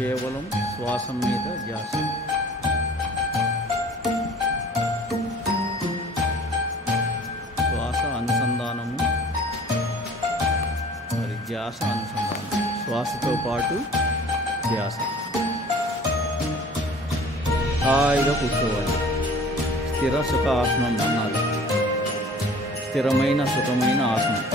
కేవలం శ్వాసం మీద ధ్యాస. శ్వాస అనుసంధానము మరి ధ్యాస అనుసంధానం. శ్వాసతో పాటు ధ్యాస. హాయిగా కూర్చోవాలి. స్థిర సుఖ ఆసనం అన్నది. స్థిరమైన సుఖమైన ఆసనం.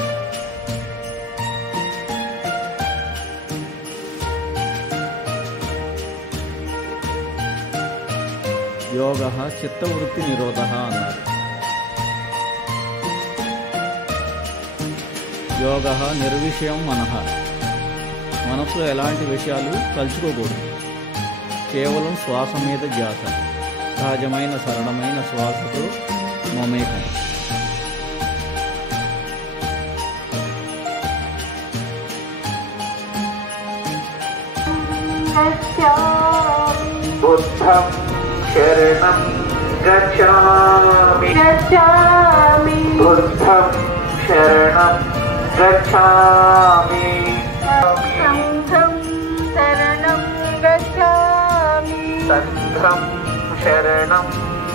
యోగ చిత్తవృత్తి నిరోధ అన్నారు. యోగ నిర్విషయం మనః. మనసులో ఎలాంటి విషయాలు కలుసుకోకూడదు. కేవలం శ్వాస మీద ధ్యాస. సహజమైన సరళమైన శ్వాసతో మమేకం. బుద్ధం శరణం గచ్ఛామి బుద్ధం శరణం గచ్ఛామి సంఘం శరణం గచ్ఛామి సంఘం శరణం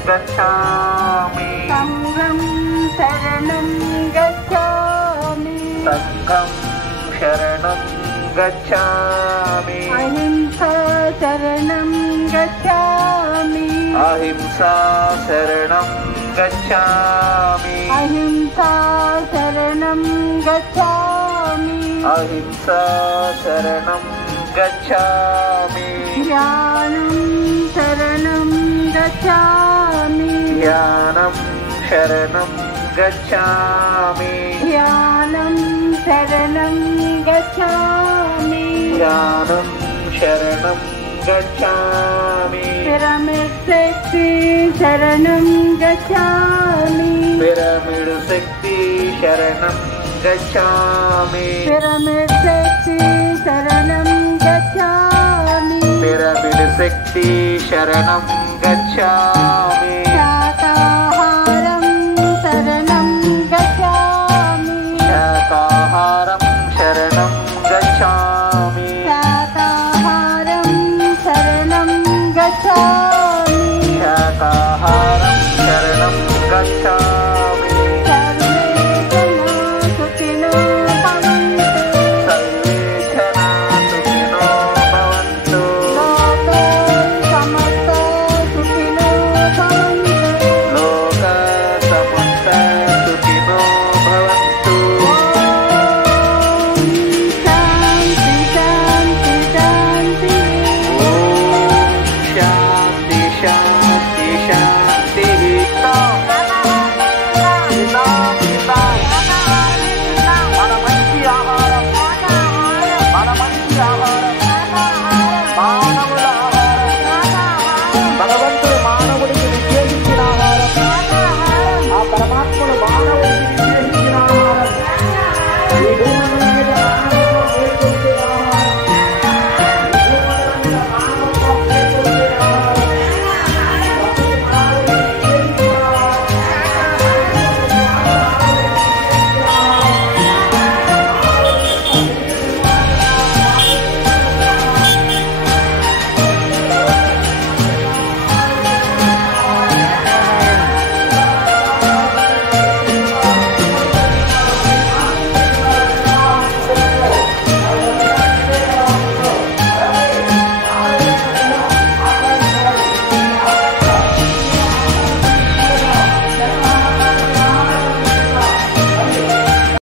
గచ్ఛామి సంఘం శరణం గచ్ఛామి సంఘం శరణం గచ్ఛామి అహింసా శరణం గచ్ఛామి అహింసా శరణం గచ్ఛామి అహింసా శరణం గచ్ఛామి అహింసా శరణం గచ్ఛామి ధ్యానం శరణం గచ్ఛామి ధ్యానం శరణం గచ్ఛామి ధ్యానం శరణం గచ్ఛామి ధ్యానం శరణం గచ్ఛామి పిరమిడ్ శక్తి శరణం గచ్ఛామి పిరమిడ్ శక్తి శరణం గచ్ఛామి పిరమిడ్ శక్తి శరణం గచ్ఛామి పిరమిడ్ శక్తి శరణం గచ్ఛామి